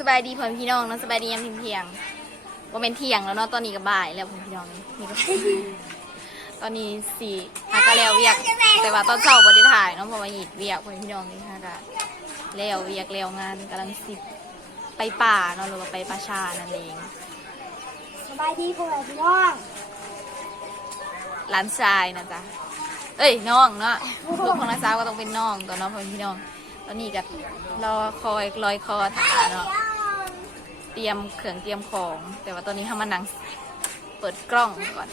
สบายดีพ่อพี่น้องเนาะสบายดียามเที่ยงๆว่าเป็นเที่ยงแล้วเนาะตอนนี้ก็บ่ายแล้วพ่อพี่น้องนี่ก็ ตอนนี้สี่หากะแล้วเวียก แต่ว่าตอนเช้าบ่ได้ถ่ายเนาะเพราะว่าหยิดเวียกพ่อพี่น้องนี่ฮะกะแล้วเวียกแล้วงานกำลังสิไปป่าเนาะหรือว่าไปป่าชานั่นเองสบายดีพ่อแม่พี่น้องหลานชายนะจ๊ะเอ้ยน้องเนาะลูกของน้าสาวก็ต้องเป็นน้องก่อนเนาะพ่อพี่น้องตอนนี้ก็รอคอยลอยคอถ่ายเนาะ เตรียมเครื่องเตรียมของ แต่ว่าตอนนี้ทำมานั่งเปิดกล้องก่อน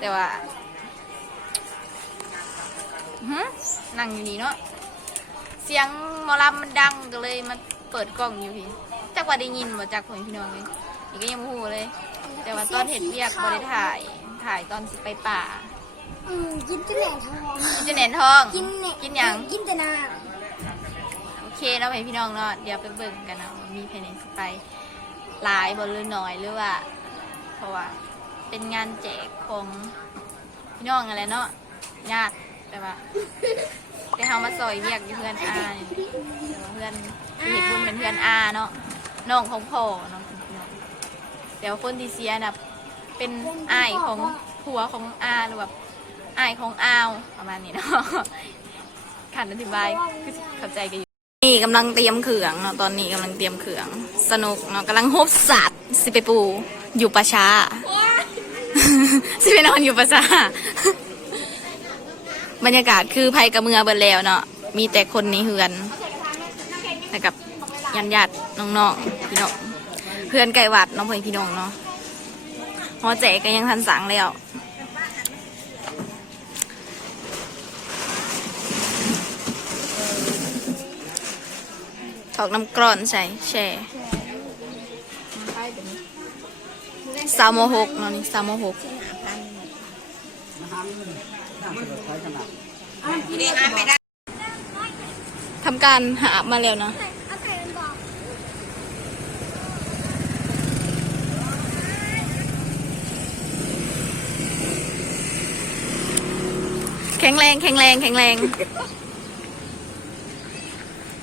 แต่ว่าหืมนั่งอยู่นี่เนาะเสียงหมอลำมันดังก็เลยมาเปิดกล้องอยู่พี่จักว่าได้ยินมาจากคนพี่น้องเลยนี่ก็ยังไม่หูเลย แต่ว่าตอนเห็นเวียกบริถ่ายถ่ายตอนสิไปป่า อืมกินจะแหน่ทองกินจะเน้นท้องกินเนี่ยกินหยังกินแต่น้โอ เคเนาะพี่น้องเนาะเดี๋ยวไปเบิ่งกันเนาะมีภายในสิไปหลายบนหรือน้อยหรือว่า เพราะว่าเป็นงานแจกของพี่น้องอะไรเนาะญาติแต่ว่าได้เฮามาซอยเรียกอยู่เพื่อนอาเพื่อนที่เห็นบุญเป็นเพื่อนอาเนาะน้องของพ่อเนาะพี่น้องแต่ว่าคนที่เสียนะเป็นอายของผัวของอาหรือแบบอายของอาวประมาณนี้เนาะขันอธิบายคือเข้าใจกันอยู่ นี่กำลังเตรียมเขื่องเนาะตอนนี้กำลังเตรียมเขื่อง สนุกเนาะกำลังฮบสัตว์สิไปปู อยู่ประชาสิไปนอนอยู่ประชาบรรยากาศคือภัยกับเมือเบิดแล้วเนาะมีแต่คนในเฮือนแล้วกับญาติญาติน้องๆพี่น้องเพื่อนไก่วัดน้องพ่อพี่น้องเนาะหอแจกก็ยังทันสังแล้ว ถอกน้ำกร่อนใส่แช่สามโมหกเนาะนี่สามโมหกทำการหามาแล้วนะแข็งแรงแข็งแรงแข็งแรง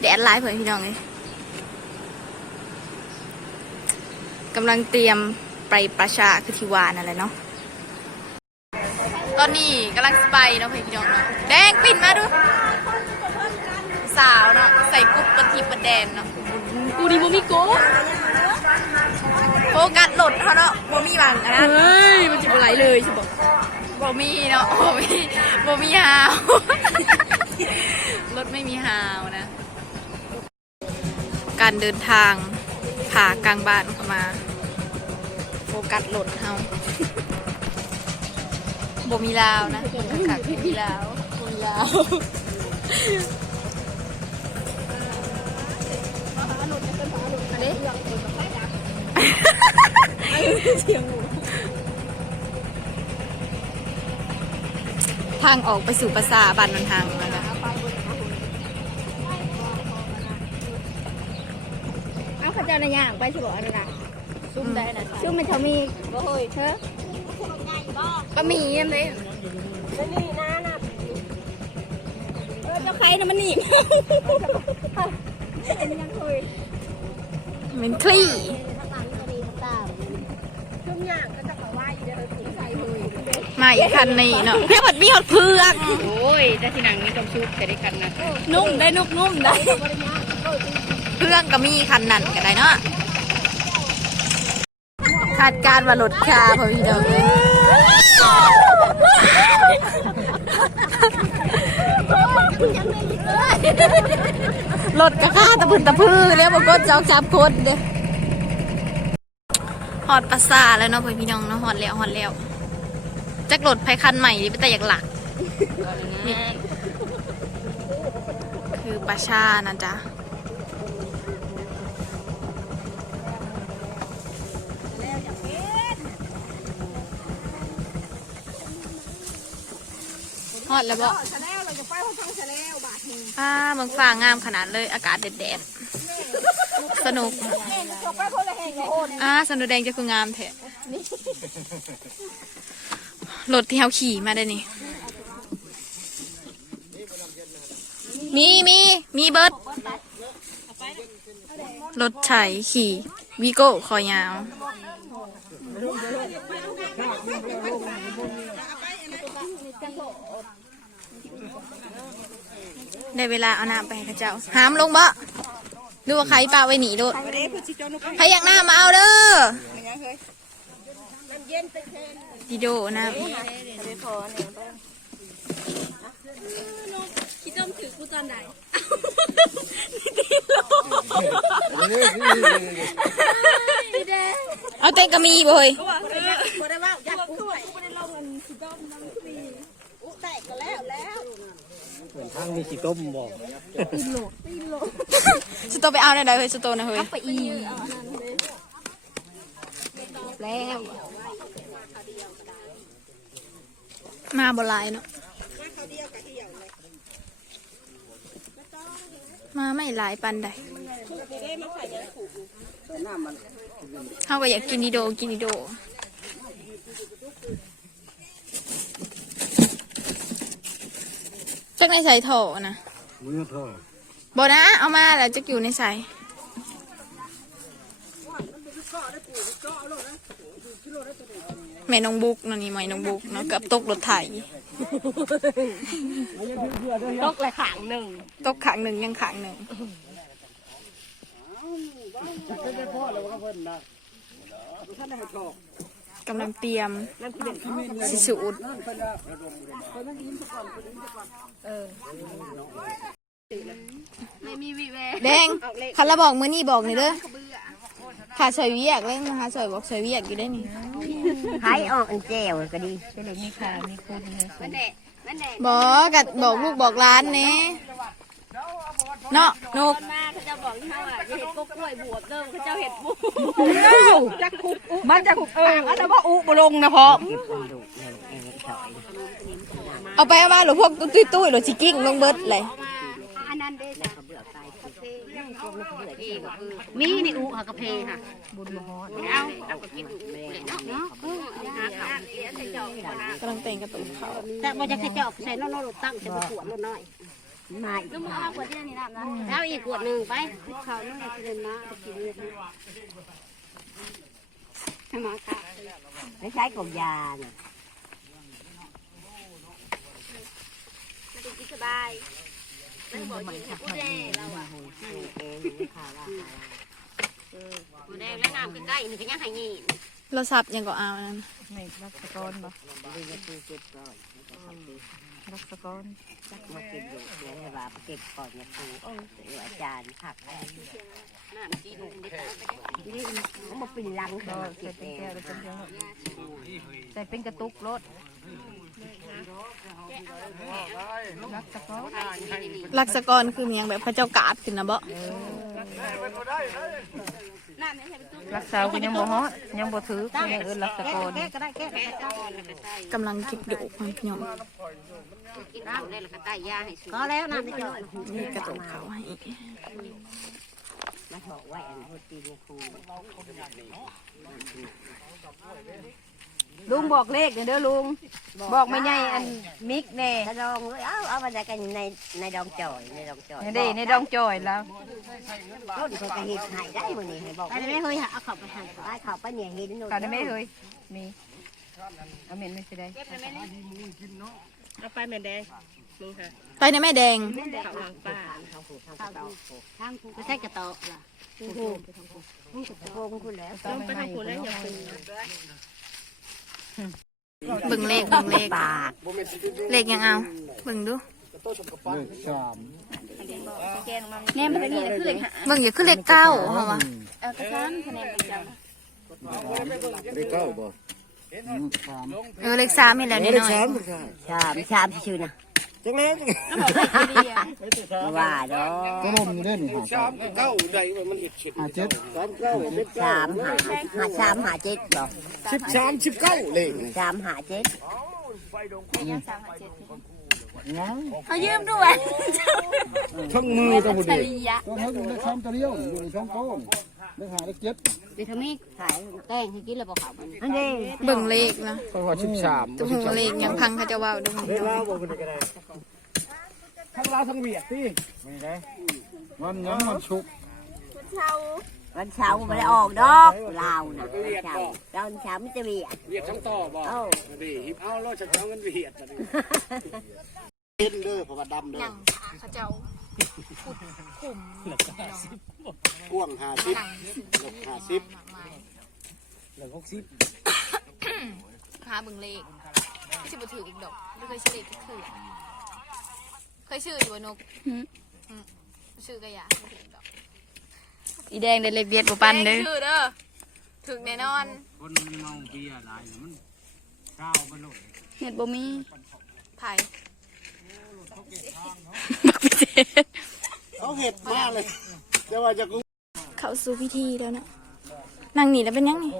แดดร้ายเพื่อนพี่น้องเลยกำลังเตรียมไปประชาคือทิวานั่นแหละเนาะตอนนี้กำลังสไปเนาะเพื่อนพี่น้องเนาะแดงปิ่นมาดูสาวเนาะใส่กุ๊บกระทิบกระแดนเนาะกูดีโมมิโกโฟกัสหลดเขาเนาะโมมีบางอันนั้นเฮ้ยมันจะไหลเลยใช่ปะบ่มีเนาะบ่มีบ่มีฮาวรถไม่มีฮาวนะ การเดินทางผ่ากลางบ้านเข้ามา โฟกัสรถเฮาบ่มีลาวนะกักๆบ่มีลาวบ่มีลาวอันนี้ทางออกไปสู่ปราสาทบ้านนนทางแล้วนะ เอาข้าวเจ้าในย่างไปสิบอกอะไรนะซุ่มได้นะชื่อมันเขามีบ่เฮ้ยเธอก็มีอันนี้แล้วนี่นะนะเออเจ้าใครนะมันหนีบเป็นยังเฮ้ยเป็นคลี่ชุ่มย่างก็จะขอว่าอยู่เดี๋ยวเฮ้ยถึงใส่เฮ้ยมาอีกคันนี้เนาะเพื่อผัดมีหดเพือกโอ้ยแต่ที่หนังนี้ต้องชุบแต่ได้กันนะนุ่มได้นุกนุ่มได้ เพื่องก็มีคันนั่นก็ได้เนาะคาดการว่ารถคาพอพี่น้องเลยรถก็ค่าตะพื้นตะพื้นแล้วบอกก็จ้าจับคนเด้ฮอดปัสสาแล้วเนาะพี่น้องเนาะฮอดแล้วฮอดแล้วจักรถไผคันใหม่ดิไปแต่อยากหลัก คือปลาชานะจ๊ะ ฮอดแล้วบ่ชาแนลเราจะไปห้องฟังชาแนลบาทหนึ่งอ่าเมืองฟ้างามขนาดเลยอากาศแดดๆสนุกเราไปคนละแห่งละโอนอ่าสนุกแดงจะคืองามแท้รถที่เขาขี่มาได้นี่มีมีมีเบิร์ดรถไถขี่วีโก้คอยาว ได้เวลาเอาน้ำไปให้ข้าเจ้า หามลงบ่ดูว่าใครปลาไว้หนีโดดใครอยากน้ำมาเอาเด้อดีโดน้ำคิดต้มถือกูตอนไหนเอาเต้นกระมีบ่เฮ้ย บ่ได้ว่าอยากกูไปบ่ได้ลงเงินสิต้มน้ำสีอุแตกก็แล้วแล้ว เห มือนทางมีขี้ต้มบอกสโตไปเอาได้ไดเฮ้ยสโตนะเฮ้ยไปอีแล้วมาบ่หลายเนาะมาไม่หลายปันใดเขาก็อยากกินดีโดกินดีโด จักในใส่โถนะมือเธอบ่นะเอามาแล้วจักอยู่ในใส่แม่น้องบุกเนาะนี่แม่น้องบุกเนาะเกับตกรถไถตกเลยขางหนึ่งตกขังหนึ่งยังขังหนึ่งไม่ได้พ่อเลยว่าเพิ่นนะท่านได้ทอก กำลังเตรียมสิสูดแดงคันละบอกมือนี่บอกนี่เด้อขาซอยเวียกเล่นนะคะซอยบอกซอยเวียกอยู่ได้นี่หายออกอันแจ่วก็ดีบอกกัดบอกลูกบอกร้านนี่ เนาะนกมาเขาจะบอกที่เขาอะจะเห็ดกกล้วยบวบเดิมเขาจะเห็ดบวบจักคุกอุมันจะเออแล้วว่าอุบลงนะพอเก็บอันดุนั่นเองถอยเอาไปเอามาหรือพวกตุ้ยตุ้ยๆหรือชิกิ้งลงเบิดเลยอันนั้นเด้จ้ะเบื่อตายเท่นั่งกลมเบื่อที่มีนี่อุค่ะกระเพค่ะบุญมหอเอาเอาก็กินอุเลยเนาะเนาะเออหาเขาใส่จอกก่อนนะกำลังแต่งกระตุ้นเขาแต่บ่จะใส่จอกใส่น้องๆตั้งใส่ขวดน้อย มาน้ำมันเอาขวดที่นี่น้ำนะแล้วอีกขวดหนึ่งไปเขาน้องจะเดินมาไปกินเลยให้มาค่ะไม่ใช้กบยาเนี่ยมาดูกินสบายไม่บอกกินกูแดงเราอะเองข่าวว่ากูแดงแล้วน้ำใกล้ๆนี่ก็ยังให้ยีเราสับยังก็เอาอันนั้นรักสกอนบ่ดีจะคือเก็บก่อน รักสกอนจักมาเก็บอยู่เดี๋ยวให้ว่าเก็บก่อนนะครูโอ้ยอาจารย์ผักอะไรน้ำจีนเด็กนี่เขามาปีนลังก็เก็บเองใส่เป็นกระตุกรถลักษกรคือเมียงแบบพระเจ้ากาดขึ้นนะบ่ รักษาก็ยังบ่ฮอดยังบ่ถือก็ยังเอิ้นรักษากรแก้ก็ได้แก้ก็ได้กำลังเก็บดอกมันพี่น้องกินน้ำได้แล้วก็ใต้ยาให้สูพอแล้วน้ำไม่เจอนี่กระตุ้นเขาให้มาถอไว้อันพูดตีเนี่ยครู ลุงบอกเลขเด้อลุง บอกไม่ใหญ่อันมิกแน่ถ้าลองเลยเอาเอามาจากกันในในดองจ่อยในดองจ่อยนี่เด้ในดองจอยแล้วต้นเขาก็เห็ดหายได้วันนี้ให้บอกไปไม่เคยเอาขับไปหันไอ้เขาไปเนี่ยเห็นนู่นกันได้ไหมเฮ้ยมีเอาเม็นไม่สิได้เอาไปแม่แดงมึงค่ะไปในแม่แดงเขาหลังป้าเขาผูกเขาเต่าทางกูก็ใส่กระโตะล่ะผูกมึงจะโกงคุณแล้วต้องไปทางกูแล้วอย่าปืน เบิ่งเลขเบิ่งเลขปากเลขยังเอาเบิ่งดูสามแน่มันเป็นนี่คือเลยหาเบิ่งอย่าขึ้นเลขเก้าเหรอวะเอากระชั้นคะแนนประจได้เก้าบ่สามเออเลขสามนี่แหละนิดหน่อยชามชามชื่อนะ จังไงว่าดอก็ลมอยู่ได้นี่หาสามเก้าใดมันอีกหาเจ็ดสามเก้าเจ็ดชามหาหาชามหาเจ็ดหรอสิบสามสิบเก้าเลขชามหาเจ็ดยังเขายืมด้วยทั้งมือตัวบุดียะก็ให้ดูเลขสามตัวเดียวอยู่ในช่องโต้นเลขหาเลขเจ็ด เดี๋ยวทำไมขายแกงให้กินแล้วบอกเขามันอันนี้เบิ่งเลขนะเพราะว่าสิบสามตัวหูเลขยังพังเขาจะว่าวดูเวลาบ่เป็นก็ได้ทั้งลาวทั้งเวียดสิไม่ได้วันยังมันชุกเสาวันเสาร์ไม่ได้ออกดอกลาวนะวันเสาร์แล้ววันเสาร์ไม่จะเวียดเวียดทั้งต่อบอ้าดีฮิปเอาโลดฉันเอาเงินเวียดจะดีเห็นเด้อเพราะว่าดำเด้อ หนังขาเขาเจ้า ขุดขุมพี่น้องกว้างห้าสิบหนังหลบห้าสิบมากมายหลบหกสิบหาเบิ่งเลขชื่อบ่ถืออีกดอกไม่เคยชื่อเลขก็คือเคยชื่ออยู่ว่านกอืมชื่อกระยาไม่ถืออีกดอกอีแดงได้เลขเบียดบ่ปันเด้อชื่อเด้อถึงแน่นอนคนมีเมาเบียร์หลายเนี่ยมันก้าวไปโลดเฮ็ดบ่มีไทย บักพิเศษเขาเห็ดมาเลยแต่ว่าจะกูเข้าสู่พิธีแล้วนะนั่งนี่แล้วเป็นยังนี่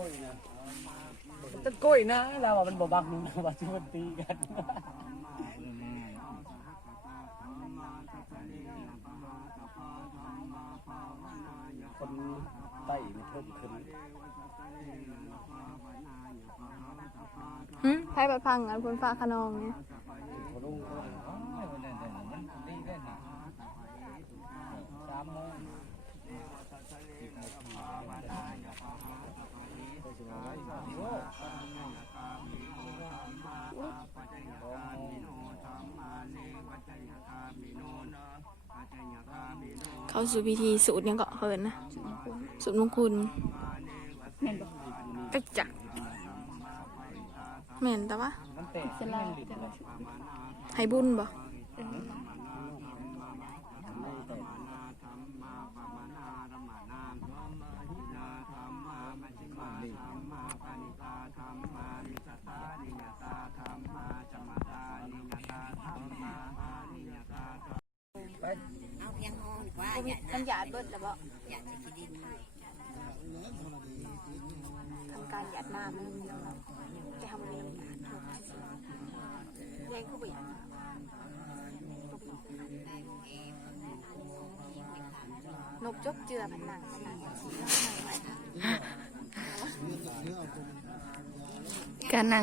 ตะก้อยนะเราว่ามันบ่บักนึงว่าที่มันตีกันคนไต่นี่เพิ่มขึ้นหึไทยบัดพังอันพ้นฟ้าขนองเนี่ย เข้าสู่พิธีสูตรยังก็เฮินนะสูตรมงคลก็จักแม่นแต่ว่ามันเตะสลาให้บุญบ่ มันหยาดเบิดแล้วบ่ทำการหยาดมันจะทำอะไรหยาดแรงเข้าไปหยาดนกจบเจือมันหนังมันหนังการนั่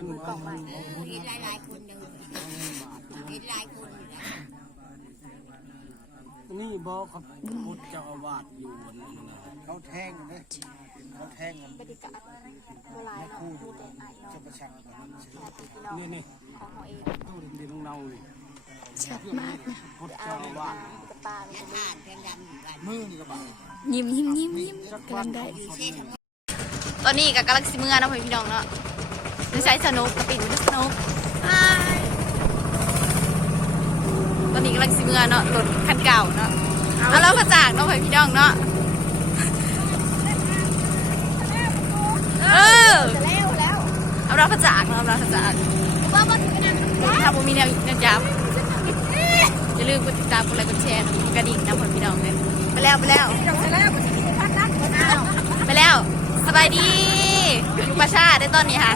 งนี่บ่ผ่ายๆคนเด้อนี่บอกเขาพุทธเจ้าอาวาสอยู่บนนั้นนะเขาแทงเลยเขาแทงกันปฏิกาเวลาเนาะมีแต่ไอเนาะจะประชันกันนี่นี่ของเขาเองตู้ดินของเรานี่ชัดมากนะพุทธเจ้าอาวาสกับปลาเนี่ยมือนี่ก็บังยิ้มยิ้มยิ้มยิ้มกำลังได้ตอนนี้กับกาล็กซีเมื่อนะพี่น้องเนาะ ไม่ใช้สนุกกับปิ่นสนุกตอนนี้กำลังสิเมื่อเนาะรถคันเก่าเนาะเอาแล้วมาจากเนาะไปพี่น้องเนาะเออเอาเรามาจากเนาะเอาเรามาจากถ้าผมมีแนวแนวจับอย่าลืมกดติดตามกดไลค์กดแชร์กระดิ่งนะพี่น้องเลยไปแล้วไปแล้วไปแล้วสบายดีอยู่ประชาได้ตอนนี้ค่ะ